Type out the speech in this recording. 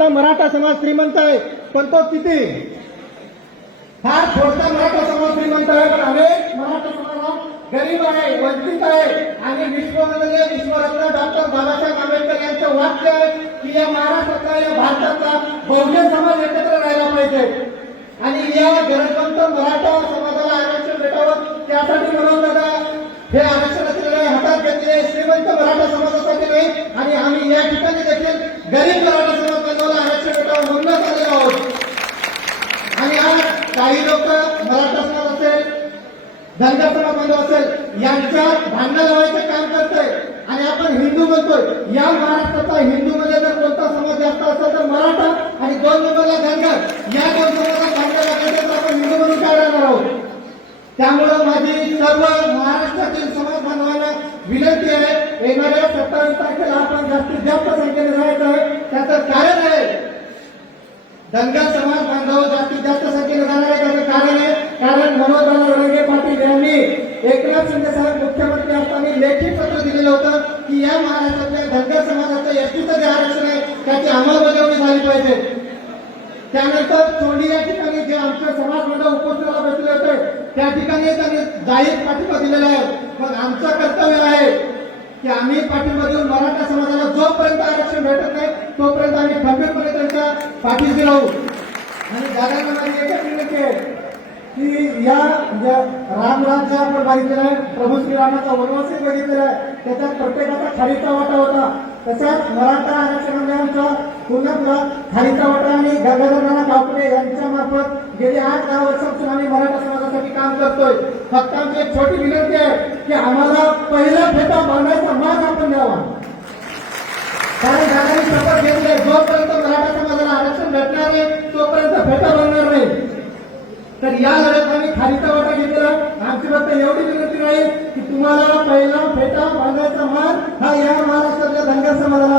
महाराष्ट्रातला मराठा समाज श्रीमंत आहे पण तो किती? फार थोडसा मराठा समाज श्रीमंत आहे पण अनेक मराठा समाज गरीब आहे वंचित आहे आणि विश्वमधले विश्वरत्न डॉक्टर बाबासाहेब आंबेडकर यांचं वाक्य आहे की या महाराष्ट्रातला या भारतातला बहुजन समाज एकत्र राहायला पाहिजे. आणि या गरजवंत मराठा समाजाला आरक्षण भेटावं त्यासाठी म्हणून दादा हे आरक्षण असलेले हातात घेतले श्रीमंत मराठा समाजासाठी नाही आणि आम्ही या ठिकाणी देखील गरीब मराठा समाज बांधवाला आरक्षण भेटावं म्हणूनच आलेलो आहोत आणि आज काही लोक मराठा समाज असेल धनगर समाज बांधव असेल. यांच्या भांडण लावायचं काम करतोय. आणि आपण हिंदू म्हणतोय. या महाराष्ट्राचा हिंदूमध्ये जर कोणता समाज जास्त असेल तर मराठा आणि दोन नंबरला धनगर. या दोन नंबरला भांडण लागायचं तर आपण हिंदू म्हणून काय राहणार आहोत? त्यामुळं माझी सर्व महाराष्ट्रातील समाज बांधवांना विनंती आहे येणाऱ्या सत्तावीस तारखेला आपण जास्तीत जास्त संख्येने जायचं आहे. त्याचं कारण आहे धनगर समाज बांधव जास्तीत जास्त एकनाथ शिंदे साहेब मुख्यमंत्री असताना लेखी पत्र दिलेलं होतं की या महाराष्ट्रातल्या धनगर समाजाचं एसटीचं जे आरक्षण आहे त्याची अंमलबजावणी झाली पाहिजे. त्यानंतर चोंडी या ठिकाणी जे आमच्या समाज मंडळ उपोषणाला बसले होते त्या ठिकाणी त्यांनी जाहीर पाठिंबा दिलेला आहे. मग आमचं कर्तव्य आहे की आम्ही पाठिंबा देऊन मराठा समाजाला जोपर्यंत आरक्षण भेटत नाही तोपर्यंत आम्ही खंबीरपणे त्यांच्या पाठीशी राहू. आणि जागा माझी एकच विनंती आहे की या म्हणजे रामराज्य आपण बघितलेलं आहे प्रभू श्रीरामाचा वनवासही बघितलेला आहे त्याच्यात प्रत्येकाचा खारीचा वाटा होता. तसाच मराठा आरक्षणामध्ये आमचा पुन्हा खारीचा वाटा आणि गंगाधरनाथ कापडे यांच्या मार्फत गेली आठ दहा वर्षापासून आम्ही मराठा समाजासाठी काम करतोय. फक्त आमची एक छोटी विनंती आहे की आम्हाला पहिला फेटा बांधायचा मान आपण द्यावा. कारण दादांनी शपथ घेतली जोपर्यंत मराठा तर या लढ्यात आम्ही खालीचा वाटा घेतला आमची फक्त एवढी विनंती आहे की तुम्हाला पहिला फेटा बांधायचा मान हा या महाराष्ट्रातल्या धनगर समाजाला